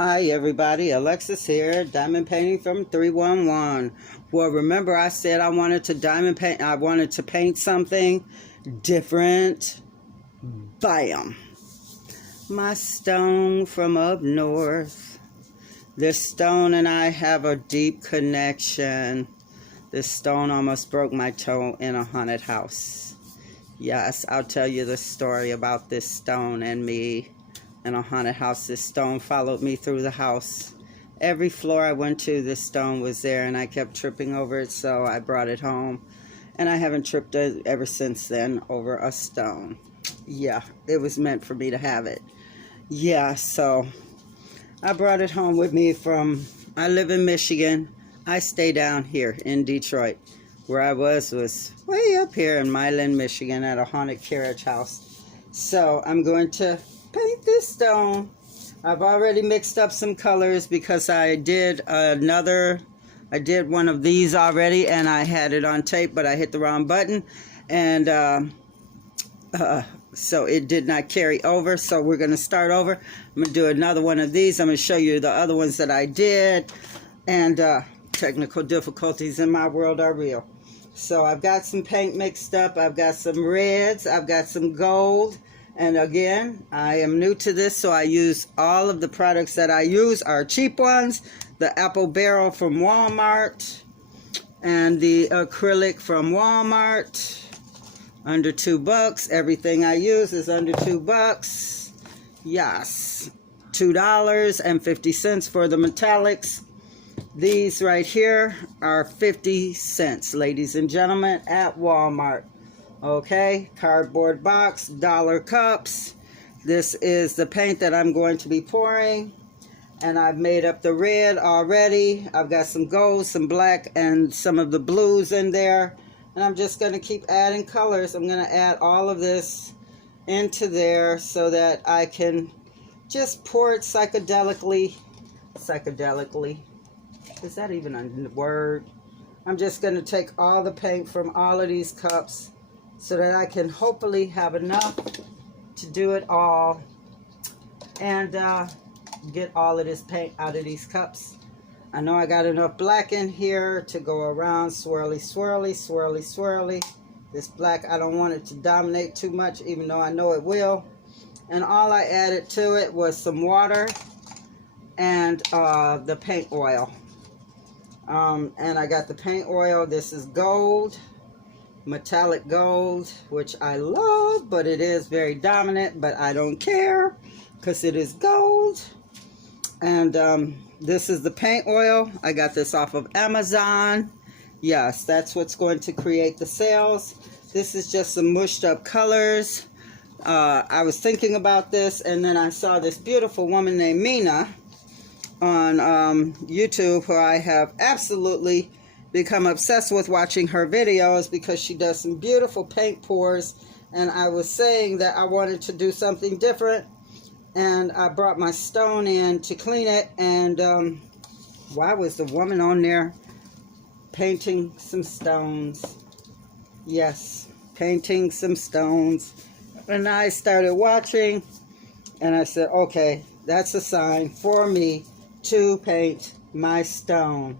Hi everybody, Alexis here, diamond painting from 311. Well, remember I said I wanted to diamond paint, I wanted to paint something different. Bam! My stone from up north. This stone and I have a deep connection. This stone almost broke my toe in a haunted house. Yes, I'll tell you the story about this stone and me. In a haunted house. This stone followed me through the house. Every floor I went to, this stone was there, and I kept tripping over it, so I brought it home. And I haven't tripped ever since then over a stone. Yeah, it was meant for me to have it. Yeah, so I brought it home with me from, I live in Michigan. I stay down here in Detroit. Where I was way up here in Milan, Michigan at a haunted carriage house. So I'm going to paint this stone. I've already mixed up some colors because I did one of these already and I had it on tape, but I hit the wrong button, and so it did not carry over. So we're going to start over. I'm going to do another one of these. I'm going to show you the other ones that I did, and technical difficulties in my world are real. So I've got some paint mixed up. I've got some reds. I've got some gold. And again, I am new to this, so I use all of the products that I use are cheap ones. The apple barrel from Walmart and the acrylic from Walmart. Under $2. Everything I use is under $2. Yes. $2.50 for the metallics. These right here are 50 cents, ladies and gentlemen, at Walmart. Okay, cardboard box, dollar cups. This is the paint that I'm going to be pouring, and I've made up the red already. I've got some gold, some black, and some of the blues in there, and I'm just going to keep adding colors. I'm going to add all of this into there so that I can just pour it psychedelically. Is that even a word? I'm just going to take all the paint from all of these cups so that I can hopefully have enough to do it all and get all of this paint out of these cups. I know I got enough black in here to go around, swirly, swirly, swirly, swirly. This black, I don't want it to dominate too much, even though I know it will. And all I added to it was some water and the paint oil. And I got the paint oil. This is gold. Metallic gold, which I love, but it is very dominant, but I don't care because it is gold. And this is the paint oil. I got this off of Amazon. Yes, that's what's going to create the sales. This is just some mushed up colors. I was thinking about this, and then I saw this beautiful woman named Mina on YouTube, who I have absolutely become obsessed with watching her videos because she does some beautiful paint pours. And I was saying that I wanted to do something different, and I brought my stone in to clean it, and why was the woman on there painting some stones? Yes, painting some stones. And I started watching, and I said, okay, that's a sign for me to paint my stone.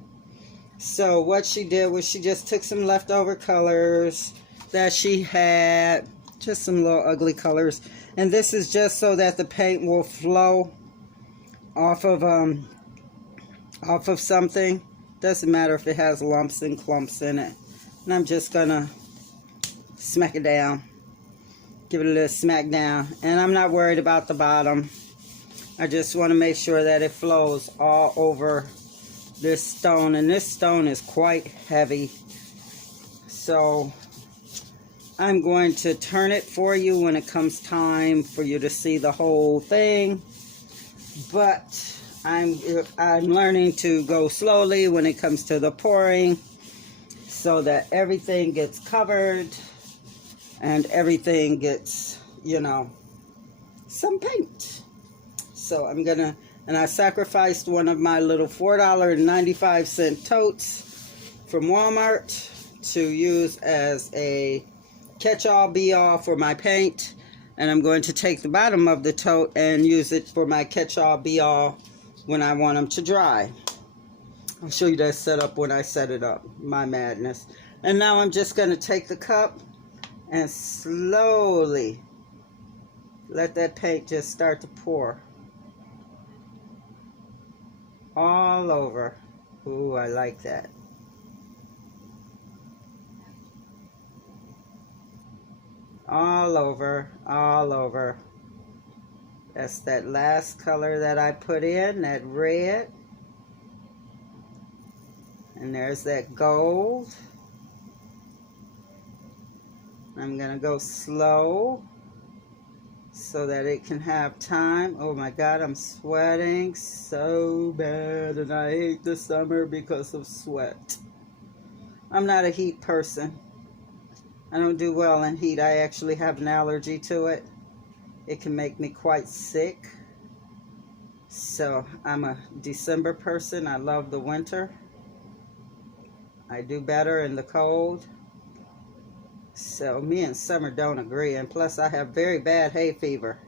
So what she did was she just took some leftover colors that she had, just some little ugly colors, and this is just so that the paint will flow off of something. Doesn't matter if it has lumps and clumps in it. And I'm just gonna smack it down, give it a little smack down, and I'm not worried about the bottom. I just want to make sure that it flows all over this stone, and this stone is quite heavy, so I'm going to turn it for you when it comes time for you to see the whole thing. But I'm learning to go slowly when it comes to the pouring, so that everything gets covered and everything gets, you know, some paint. So I'm gonna, and I sacrificed one of my little $4.95 totes from Walmart to use as a catch-all be-all for my paint. And I'm going to take the bottom of the tote and use it for my catch-all be-all when I want them to dry. I'll show you that setup when I set it up. My madness. And now I'm just going to take the cup and slowly let that paint just start to pour all over. Ooh, I like that. All over, all over. That's that last color that I put in, that red. And there's that gold. I'm going to go slow so that it can have time. Oh my God, I'm sweating so bad, and I hate the summer because of sweat. I'm not a heat person. I don't do well in heat. I actually have an allergy to it. It can make me quite sick. So I'm a December person. I love the winter. I do better in the cold. So me and summer don't agree. And plus I have very bad hay fever.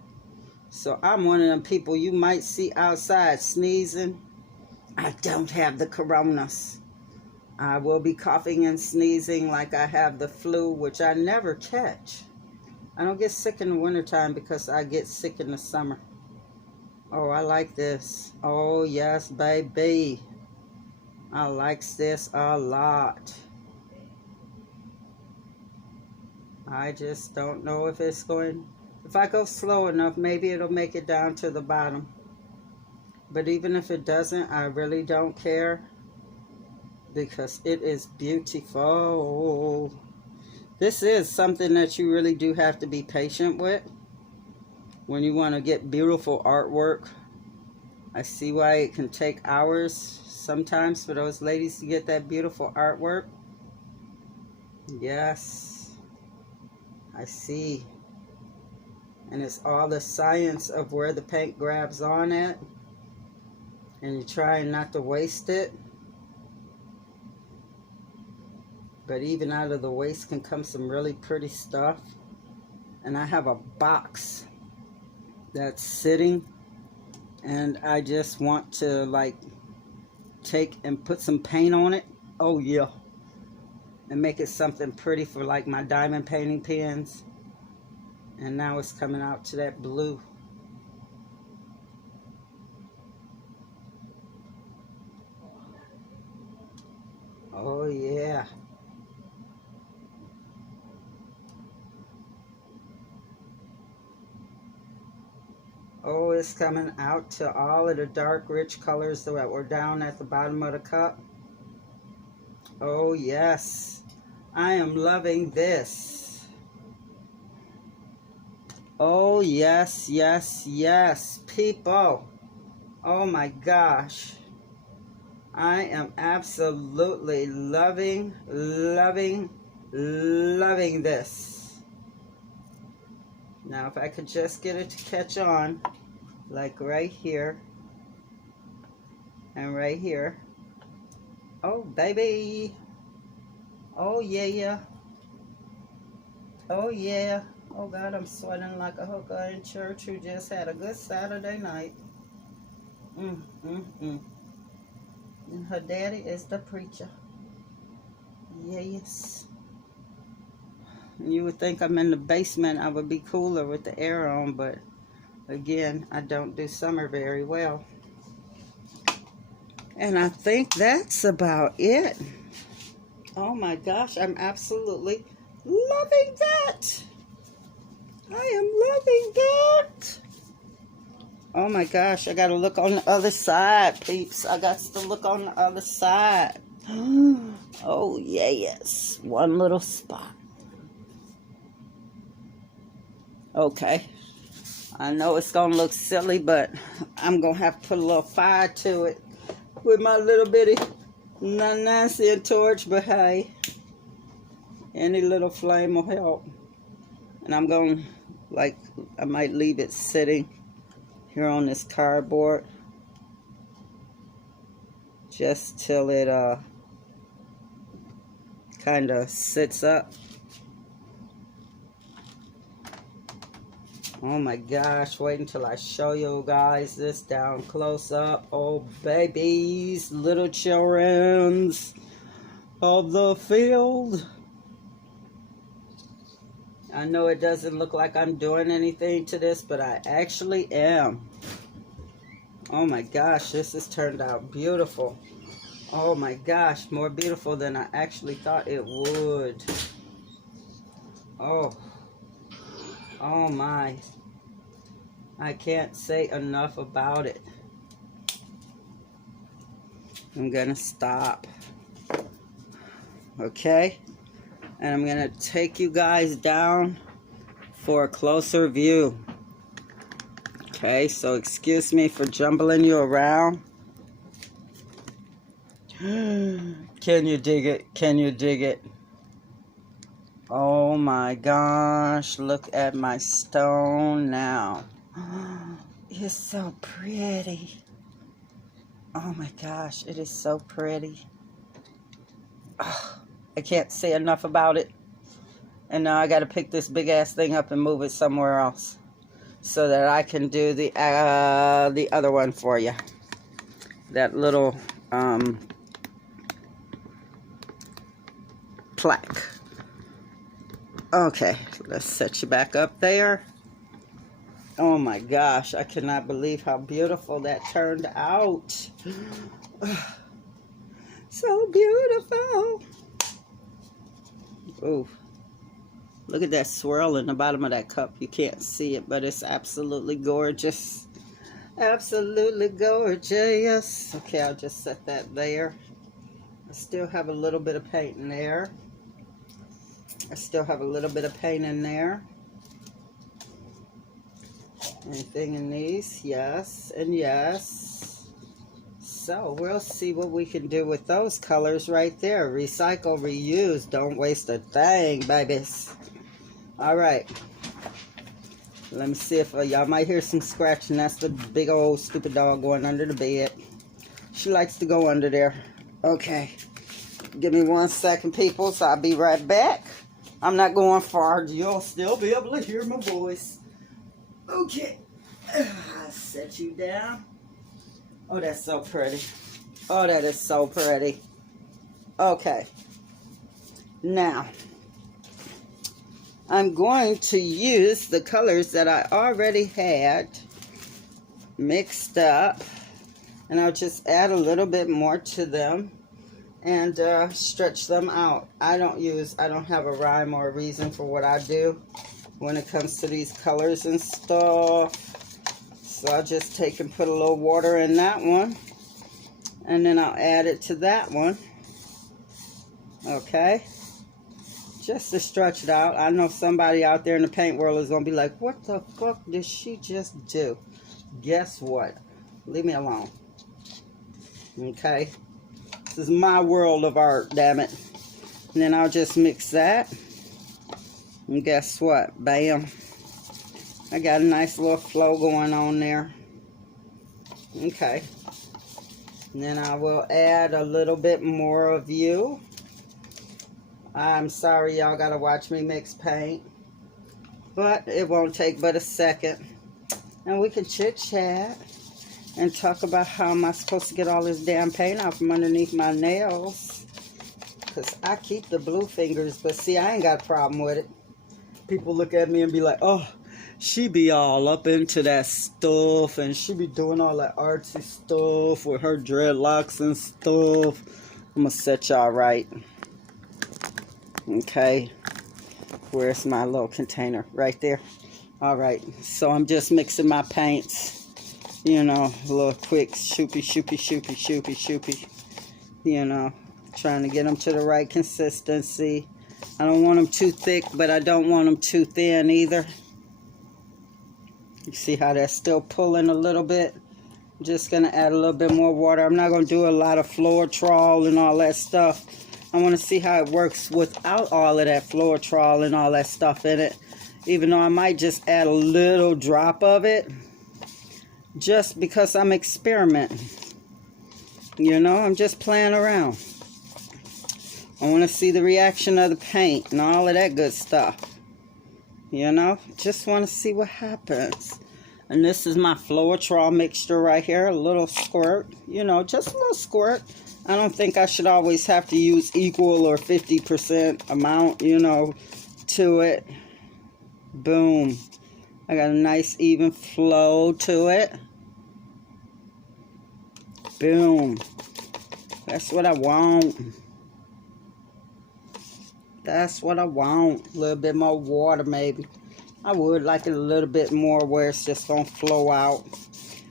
So I'm one of them people you might see outside sneezing. I don't have the coronas. I will be coughing and sneezing like I have the flu, which I never catch. I don't get sick in the wintertime because I get sick in the summer. Oh, I like this. Oh, yes, baby. I like this a lot. I just don't know if it's going... If I go slow enough, maybe it'll make it down to the bottom. But even if it doesn't, I really don't care. Because it is beautiful. This is something that you really do have to be patient with when you want to get beautiful artwork. I see why it can take hours sometimes for those ladies to get that beautiful artwork. Yes, I see. And it's all the science of where the paint grabs on at, and you're trying not to waste it. But even out of the waste can come some really pretty stuff. And I have a box that's sitting, and I just want to like take and put some paint on it. Oh yeah. And make it something pretty for like my diamond painting pens. And now it's coming out to that blue. Oh yeah. Oh, it's coming out to all of the dark, rich colors that were down at the bottom of the cup. Oh, yes. I am loving this. Oh, yes, yes, yes. People. Oh, my gosh. I am absolutely loving, loving, loving this. Now, if I could just get it to catch on, like right here and right here. Oh, baby. Oh, yeah. Oh, yeah. Oh, God, I'm sweating like a hooker in church who just had a good Saturday night. And her daddy is the preacher. Yes. You would think I'm in the basement, I would be cooler with the air on, but again, I don't do summer very well. And I think that's about it. Oh my gosh, I'm absolutely loving that. I am loving that. Oh my gosh, I gotta look on the other side, peeps. I got to look on the other side. Oh yes, one little spot. Okay, I know it's gonna look silly, but I'm gonna have to put a little fire to it with my little bitty Nancy torch, but hey, any little flame will help. And I'm going, like, I might leave it sitting here on this cardboard just till it kind of sits up. Oh my gosh, wait until I show you guys this down close up. Oh babies, little children's of the field. I know it doesn't look like I'm doing anything to this, but I actually am. Oh my gosh, this has turned out beautiful. Oh my gosh, more beautiful than I actually thought it would. Oh my. I can't say enough about it. I'm gonna stop. Okay? And I'm gonna take you guys down for a closer view. Okay, so excuse me for jumbling you around. Can you dig it? Can you dig it? Oh my gosh, look at my stone now. It's so pretty. Oh my gosh, it is so pretty. Oh, I can't say enough about it. And now I got to pick this big ass thing up and move it somewhere else so that I can do the other one for you. That little plaque. Okay, let's set you back up there. Oh my gosh, I cannot believe how beautiful that turned out. So beautiful. Ooh. Look at that swirl in the bottom of that cup. You can't see it, but it's absolutely gorgeous. Absolutely gorgeous. Okay, I'll just set that there. I still have a little bit of paint in there. I still have a little bit of paint in there. Anything in these? Yes and yes. So we'll see what we can do with those colors right there. Recycle, reuse. Don't waste a thing, babies. All right. Let me see if y'all might hear some scratching. That's the big old stupid dog going under the bed. She likes to go under there. Okay. Give me 1 second, people, so I'll be right back. I'm not going far. You'll still be able to hear my voice. Okay. I'll set you down. Oh, that's so pretty. Oh, that is so pretty. Okay. Now, I'm going to use the colors that I already had mixed up. And I'll just add a little bit more to them and stretch them out. I don't have a rhyme or a reason for what I do when it comes to these colors and stuff. So I'll just take and put a little water in that one. And then I'll add it to that one. Okay. Just to stretch it out. I know somebody out there in the paint world is going to be like, what the fuck did she just do? Guess what? Leave me alone. Okay. This is my world of art, damn it. And then I'll just mix that. And guess what? Bam. I got a nice little flow going on there. Okay. And then I will add a little bit more of you. I'm sorry y'all gotta watch me mix paint. But it won't take but a second. And we can chit chat and talk about how am I supposed to get all this damn paint out from underneath my nails. Because I keep the blue fingers, but see, I ain't got a problem with it. People look at me and be like, oh, she be all up into that stuff and she be doing all that artsy stuff with her dreadlocks and stuff. I'm gonna set y'all right. Okay, where's my little container? Right there. All right, so I'm just mixing my paints, you know, a little quick shoopy, you know, trying to get them to the right consistency. I don't want them too thick, but I don't want them too thin either. You see how that's still pulling a little bit? I'm just going to add a little bit more water. I'm not going to do a lot of Floetrol and all that stuff. I want to see how it works without all of that Floetrol and all that stuff in it. Even though I might just add a little drop of it. Just because I'm experimenting. You know, I'm just playing around. I want to see the reaction of the paint and all of that good stuff. You know, just want to see what happens. And this is my Floetrol mixture right here. A little squirt, you know, just a little squirt. I don't think I should always have to use equal or 50% amount, you know, to it. Boom. I got a nice even flow to it. Boom. That's what I want. That's what I want. A little bit more water maybe. I would like it a little bit more where it's just going to flow out.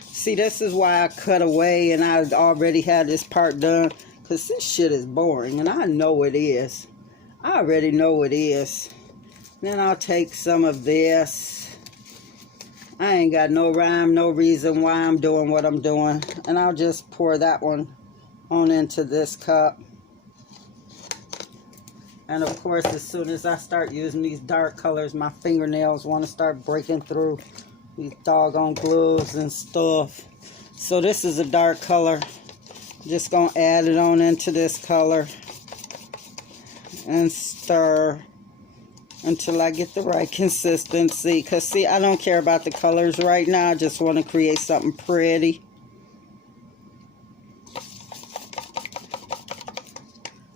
See, this is why I cut away and I already had this part done. Because this shit is boring and I know it is. I already know it is. Then I'll take some of this. I ain't got no rhyme, no reason why I'm doing what I'm doing. And I'll just pour that one on into this cup. And of course, as soon as I start using these dark colors, my fingernails want to start breaking through these doggone glues and stuff. So this is a dark color. Just going to add it on into this color and stir until I get the right consistency. Because see, I don't care about the colors right now. I just want to create something pretty.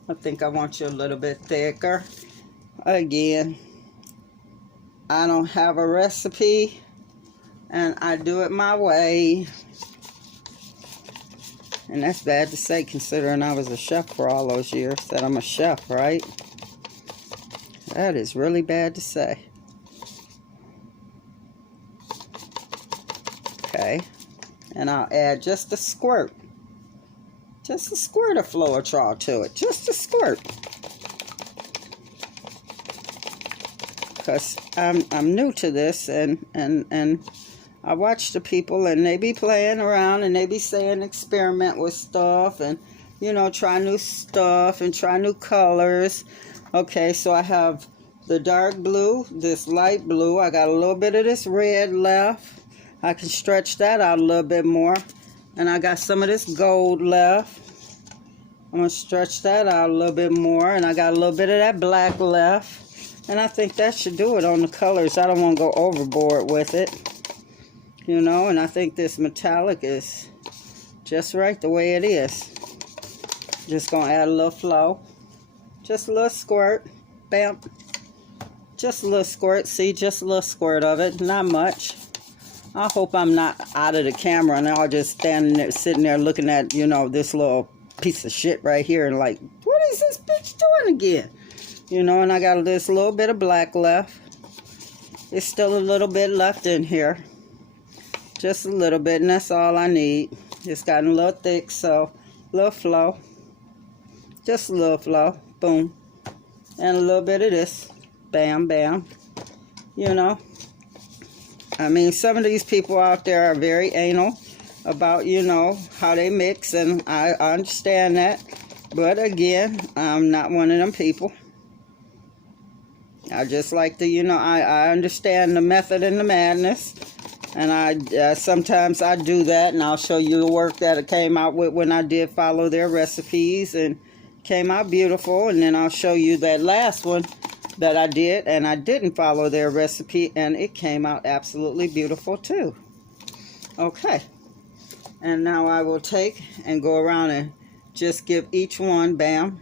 I think I want you a little bit thicker. Again, I don't have a recipe and I do it my way. And that's bad to say considering I was a chef for all those years. That I'm a chef, right? That is really bad to say. Okay. And I'll add just a squirt. Just a squirt of Floetrol to it. Just a squirt. Because I'm new to this and I watch the people and they be playing around and they be saying experiment with stuff and, you know, try new stuff and try new colors. Okay, so I have the dark blue, this light blue. I got a little bit of this red left. I can stretch that out a little bit more. And I got some of this gold left. I'm going to stretch that out a little bit more. And I got a little bit of that black left. And I think that should do it on the colors. I don't want to go overboard with it. You know, and I think this metallic is just right the way it is. Just going to add a little flow. Just a little squirt. Bam. Just a little squirt. See, just a little squirt of it. Not much. I hope I'm not out of the camera and I'll just standing there, sitting there looking at, you know, this little piece of shit right here and like, what is this bitch doing again? You know, and I got this little bit of black left. There's still a little bit left in here. Just a little bit, and that's all I need. It's gotten a little thick, so a little flow. Just a little flow. Boom. And a little bit of this. Bam, bam. You know. I mean, some of these people out there are very anal about, you know, how they mix, and I understand that. But again, I'm not one of them people. I just like to, you know, I understand the method and the madness. And I sometimes I do that, and I'll show you the work that it came out with when I did follow their recipes, and came out beautiful. And then I'll show you that last one that I did, and I didn't follow their recipe, and it came out absolutely beautiful too. Okay. And now I will take and go around and just give each one, bam,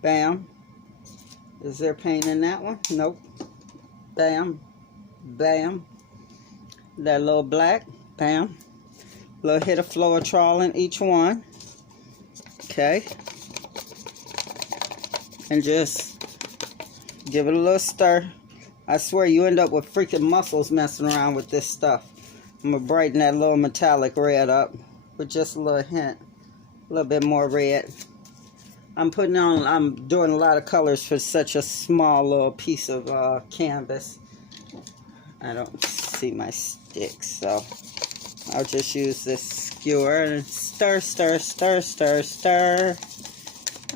bam. Is there paint in that one? Nope. Bam, bam. That little black, bam. Little hit of Floetrol in each one. Okay. And just give it a little stir. I swear you end up with freaking muscles messing around with this stuff. I'm going to brighten that little metallic red up with just a little hint. A little bit more red. I'm doing a lot of colors for such a small little piece of canvas. I don't see my stick, so I'll just use this skewer and stir, stir, stir, stir, stir,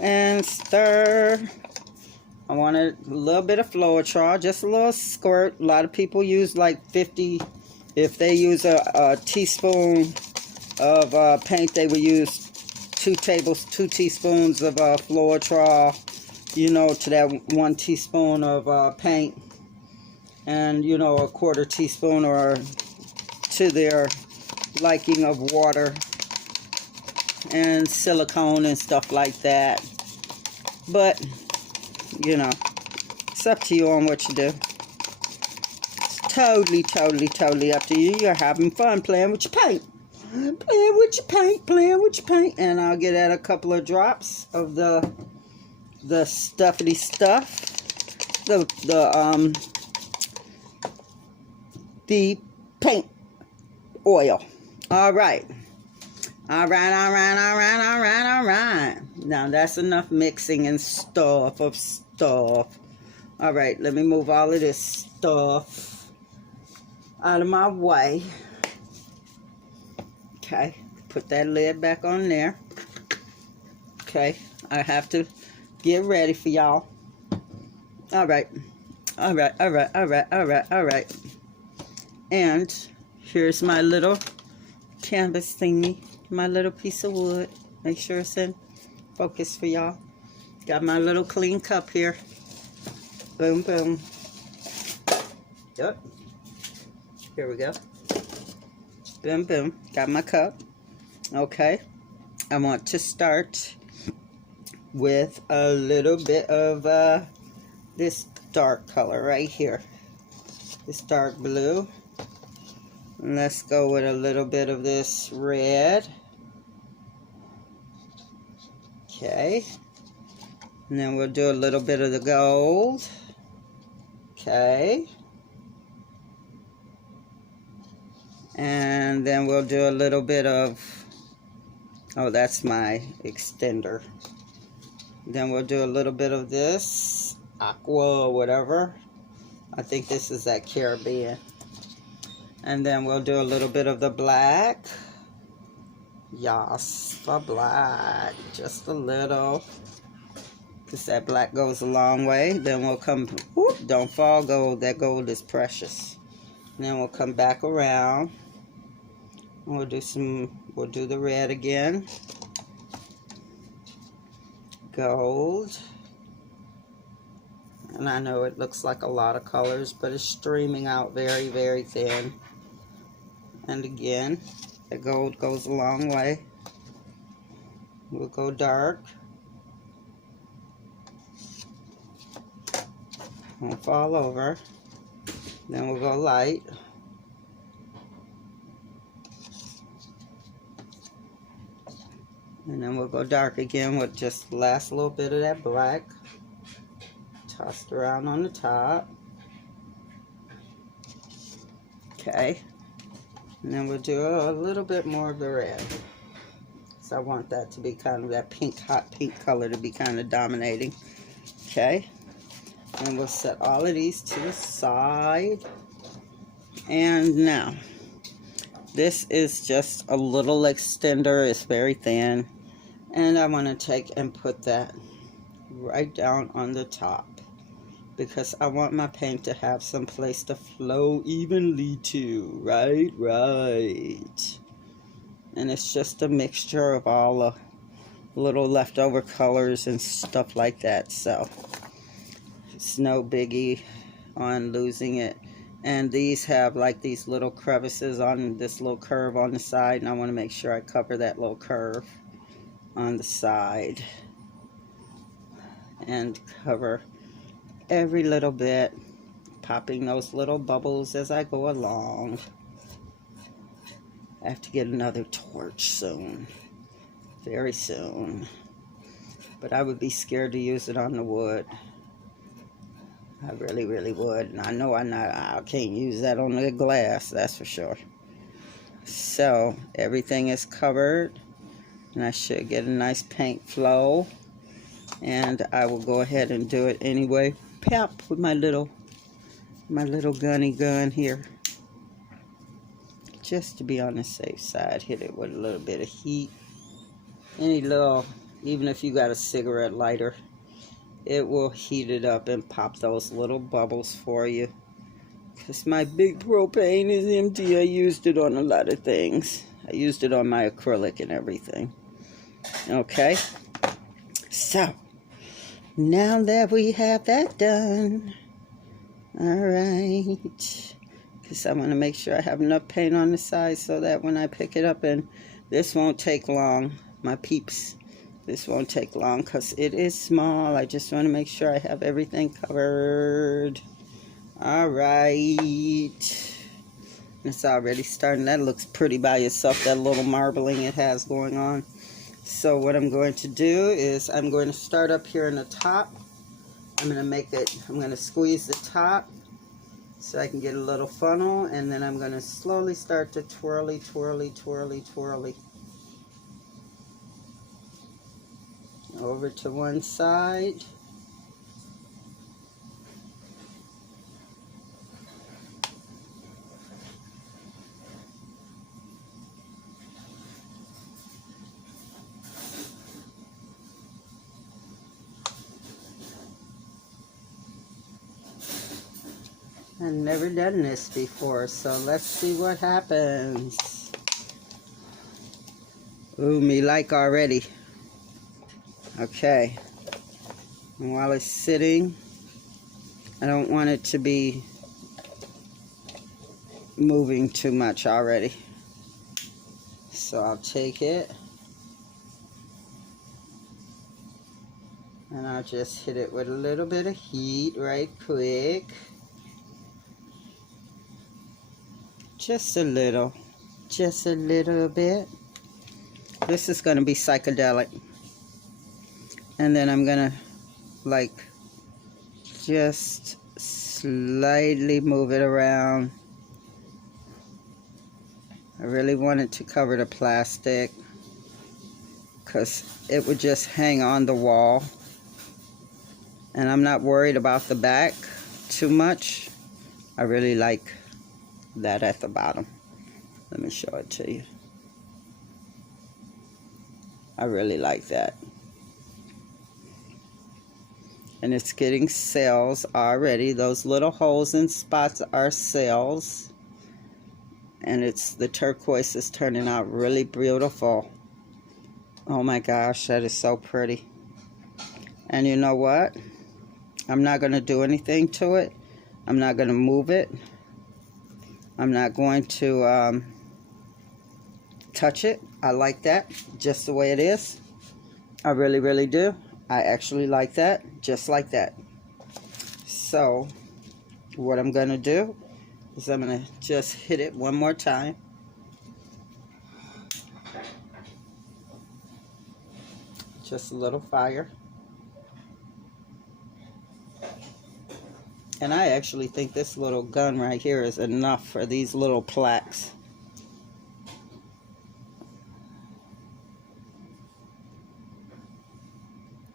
and stir. I want a little bit of Floetrol, just a little squirt. A lot of people use like 50. If they use a teaspoon of paint, they would use 2 teaspoons of Floetrol, you know, to that 1 teaspoon of paint. and, you know, a 1/4 teaspoon or to their liking of water and silicone and stuff like that. But, you know, it's up to you on what you do. It's totally, totally, totally up to you. You're having fun playing with your paint. Playing with your paint, playing with your paint. And I'll get at a couple of drops of the stuffity stuff. The paint oil. All right. All right. Now that's enough mixing and stuff. All right, let me move all of this stuff out of my way. Okay, put that lid back on there. Okay, I have to get ready for y'all. All right. And here's my little canvas thingy, my little piece of wood. Make sure it's in focus for y'all. Got my little clean cup here. Boom, boom. Yep. Here we go. Boom, boom. Got my cup. Okay. I want to start with a little bit of this dark color right here. This dark blue. And let's go with a little bit of this red. Okay. And then we'll do a little bit of the gold. Okay. And then we'll do a little bit of, oh, that's my extender. Then we'll do a little bit of this aqua, whatever. I think this is that Caribbean. And then we'll do a little bit of the black. Yes, the black, just a little. Because that black goes a long way. Then we'll come, whoop, don't fall gold. That gold is precious. And then we'll come back around. And we'll do the red again. Gold. And I know it looks like a lot of colors, but it's streaming out very, very thin. And again, the gold goes a long way. We'll go dark. Won't fall over. Then we'll go light. And then we'll go dark again with just the last little bit of that black. Tossed around on the top. Okay. And then we'll do a little bit more of the red. So I want that to be kind of that pink, hot pink color to be kind of dominating. Okay. And we'll set all of these to the side. And now, this is just a little extender. It's very thin. And I want to take and put that right down on the top. Because I want my paint to have some place to flow evenly to. Right. And it's just a mixture of all the little leftover colors and stuff like that. So it's no biggie on losing it. And these have like these little crevices on this little curve on the side. And I want to make sure I cover that little curve on the side. And cover every little bit, popping those little bubbles as I go along. I have to get another torch soon, very soon, but I would be scared to use it on the wood. I really would, and I know I can't use that on the glass, that's for sure. So everything is covered, and I should get a nice paint flow, and I will go ahead and do it anyway. Pap with my little gunny gun here, just to be on the safe side. Hit it with a little bit of heat. Any little, even if you got a cigarette lighter, it will heat it up and pop those little bubbles for you. Because my big propane is empty. I used it on a lot of things. I used it on my acrylic and everything. Okay, so now that we have that done, Alright. Because I want to make sure I have enough paint on the side so that when I pick it up, and this won't take long, my peeps. This won't take long because it is small. I just want to make sure I have everything covered. Alright. It's already starting. That looks pretty by itself, that little marbling it has going on. So what I'm going to do is I'm going to start up here in the top. I'm going to squeeze the top so I can get a little funnel, and then I'm going to slowly start to twirly, twirly, twirly, twirly. Over to one side. I've never done this before, so let's see what happens. Ooh, me like already. Okay. And while it's sitting, I don't want it to be moving too much already. So I'll take it and I'll just hit it with a little bit of heat right quick. Just a little bit. This is going to be psychedelic. And then I'm going to like just slightly move it around. I really want it to cover the plastic because it would just hang on the wall. And I'm not worried about the back too much. I really like that at the bottom. Let me show it to you. I really like that. And it's getting cells already. Those little holes and spots are cells. And the turquoise is turning out really beautiful. Oh my gosh, that is so pretty. And you know what? I'm not going to do anything to it. I'm not going to move it. I'm not going to touch it. I like that just the way it is. I really, really do. I actually like that just like that. So what I'm going to do is I'm going to just hit it one more time. Just a little fire. And I actually think this little gun right here is enough for these little plaques.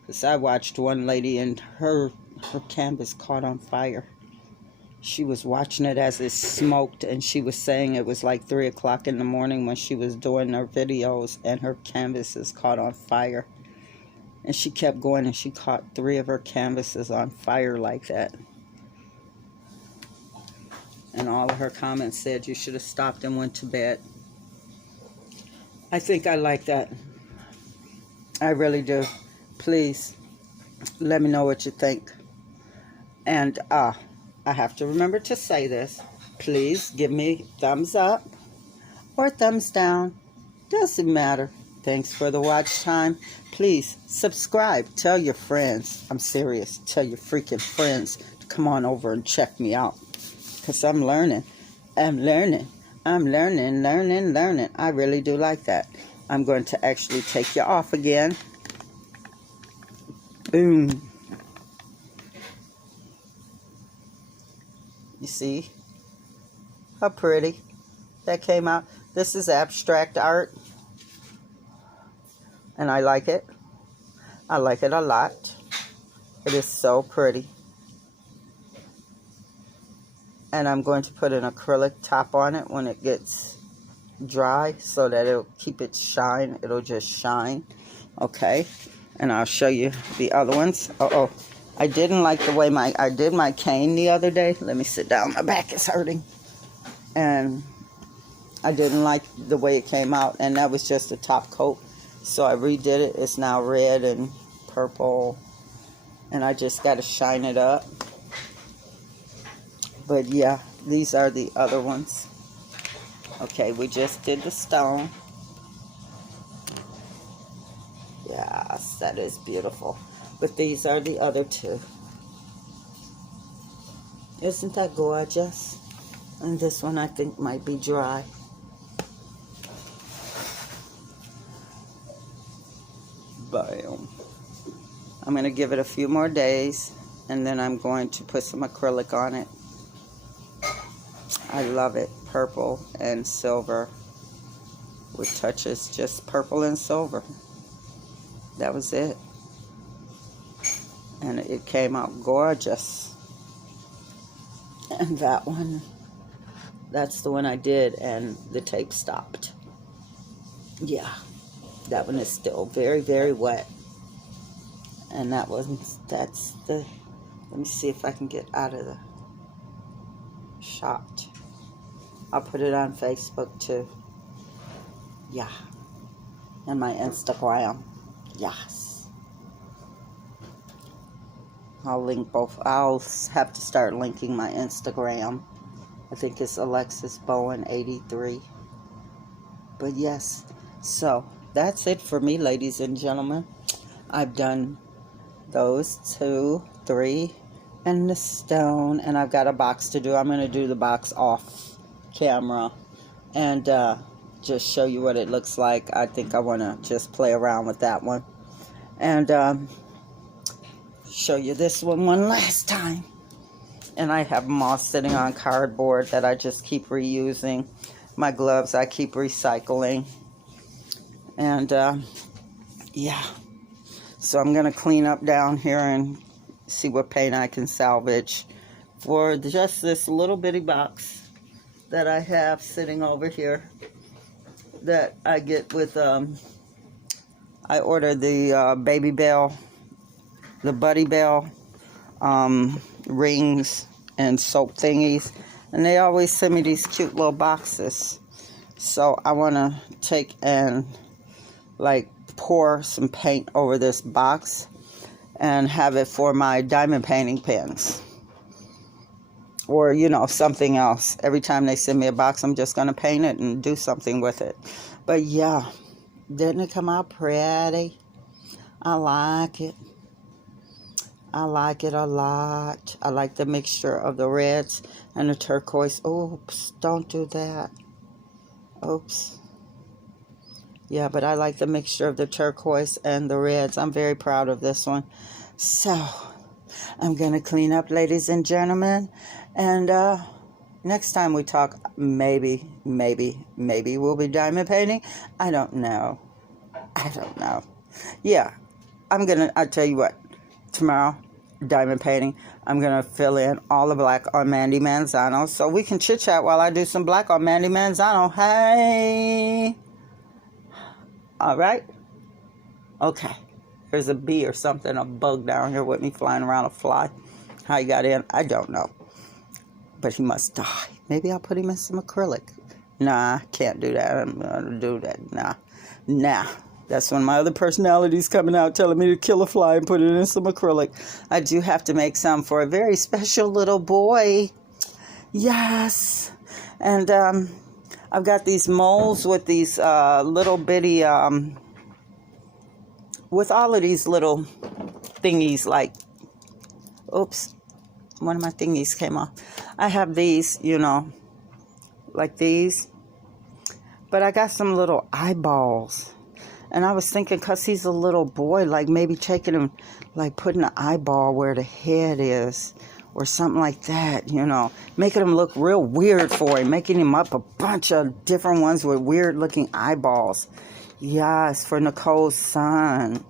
Because I watched one lady and her canvas caught on fire. She was watching it as it smoked, and she was saying it was like 3 o'clock in the morning when she was doing her videos, and her canvases caught on fire. And she kept going, and she caught 3 of her canvases on fire like that. And all of her comments said you should have stopped and went to bed. I think I like that. I really do. Please, let me know what you think. And I have to remember to say this. Please give me thumbs up or thumbs down. Doesn't matter. Thanks for the watch time. Please subscribe. Tell your friends. I'm serious. Tell your freaking friends to come on over and check me out. Because I'm learning. I'm learning. I really do like that. I'm going to actually take you off again. Boom. You see how pretty that came out? This is abstract art. And I like it. I like it a lot. It is so pretty. And I'm going to put an acrylic top on it when it gets dry so that it'll keep its shine. It'll just shine. Okay. And I'll show you the other ones. I didn't like the way I did my cane the other day. Let me sit down. My back is hurting. And I didn't like the way it came out. And that was just a top coat. So I redid it. It's now red and purple. And I just got to shine it up. But yeah, these are the other ones. Okay, we just did the stone. Yes, that is beautiful. But these are the other two. Isn't that gorgeous? And this one I think might be dry. Bam. I'm going to give it a few more days, and then I'm going to put some acrylic on it. I love it. Purple and silver with touches, just purple and silver. That was it. And it came out gorgeous. And that one, that's the one I did, and the tape stopped. Yeah, that one is still very, very wet. And that one, that's the, let me see if I can get out of the shot. I'll put it on Facebook too. Yeah. And my Instagram. Yes. I'll link both. I'll have to start linking my Instagram. I think it's Alexis Bowen 83. But yes. So that's it for me, ladies and gentlemen. I've done those 2, 3, and the stone, and I've got a box to do. I'm going to do the box off camera and just show you what it looks like. I think I want to just play around with that one and show you this one last time. And I have them all sitting on cardboard that I just keep reusing. My gloves I keep recycling. And yeah, so I'm going to clean up down here and see what paint I can salvage for just this little bitty box that I have sitting over here that I get with, I ordered the Baby Bell, the Buddy Bell rings and soap thingies, and they always send me these cute little boxes. So I want to take and like pour some paint over this box and have it for my diamond painting pens. Or, you know, something else. Every time they send me a box, I'm just going to paint it and do something with it. But yeah, didn't it come out pretty? I like it. I like it a lot. I like the mixture of the reds and the turquoise. Oops, don't do that. Oops. Yeah, but I like the mixture of the turquoise and the reds. I'm very proud of this one. So, I'm going to clean up, ladies and gentlemen. And next time we talk, maybe we'll be diamond painting. I don't know. Yeah, I'll tell you what. Tomorrow, diamond painting. I'm going to fill in all the black on Mandy Manzano. So we can chit-chat while I do some black on Mandy Manzano. Hey. All right. Okay. There's a bee or something, a bug down here with me flying around, a fly. How he got in, I don't know. But he must die. Maybe I'll put him in some acrylic. Nah, can't do that. I'm going to do that. Nah. That's when my other personality's coming out telling me to kill a fly and put it in some acrylic. I do have to make some for a very special little boy. Yes. And I've got these molds with these little bitty... with all of these little thingies, like, oops, one of my thingies came off. I have these, you know, like these, but I got some little eyeballs. And I was thinking, because he's a little boy, like maybe taking him, like putting an eyeball where the head is, or something like that, you know, making him look real weird for him, making him up a bunch of different ones with weird looking eyeballs. Yes, for Nicole's son.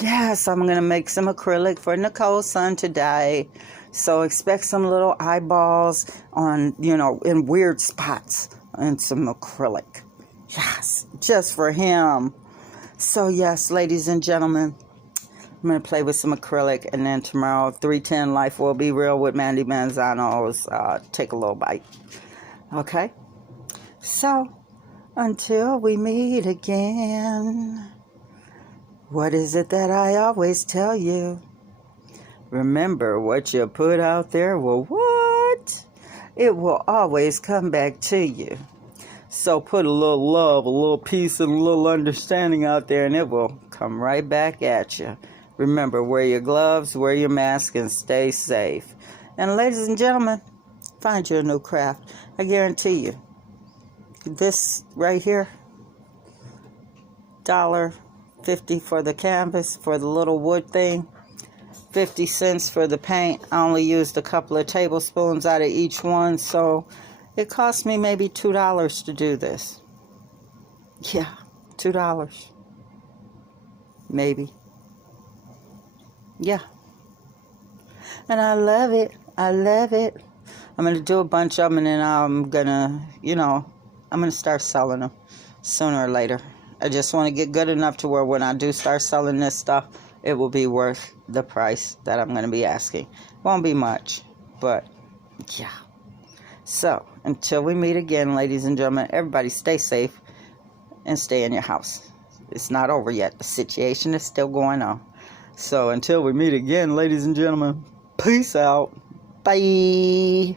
Yes, I'm going to make some acrylic for Nicole's son today. So expect some little eyeballs on, you know, in weird spots and some acrylic. Yes, just for him. So yes, ladies and gentlemen, I'm going to play with some acrylic, and then tomorrow, 310 Life Will Be Real with Mandy Manzano's Take a Little Bite. Okay? So, until we meet again, what is it that I always tell you? Remember, what you put out there will what? it will always come back to you. So put a little love, a little peace, and a little understanding out there, and it will come right back at you. Remember, wear your gloves, wear your mask, and stay safe. And ladies and gentlemen, find you a new craft. I guarantee you, this right here, $1.50 for the canvas, for the little wood thing, 50 cents for the paint. I only used a couple of tablespoons out of each one, so it cost me maybe $2 to do this. Yeah, $2. Maybe. Yeah. And I love it. I love it. I'm going to do a bunch of them, and then I'm going to, I'm going to start selling them sooner or later. I just want to get good enough to where when I do start selling this stuff, it will be worth the price that I'm going to be asking. Won't be much, but yeah. So, until we meet again, ladies and gentlemen, everybody stay safe and stay in your house. It's not over yet. The situation is still going on. So, until we meet again, ladies and gentlemen, peace out. Bye.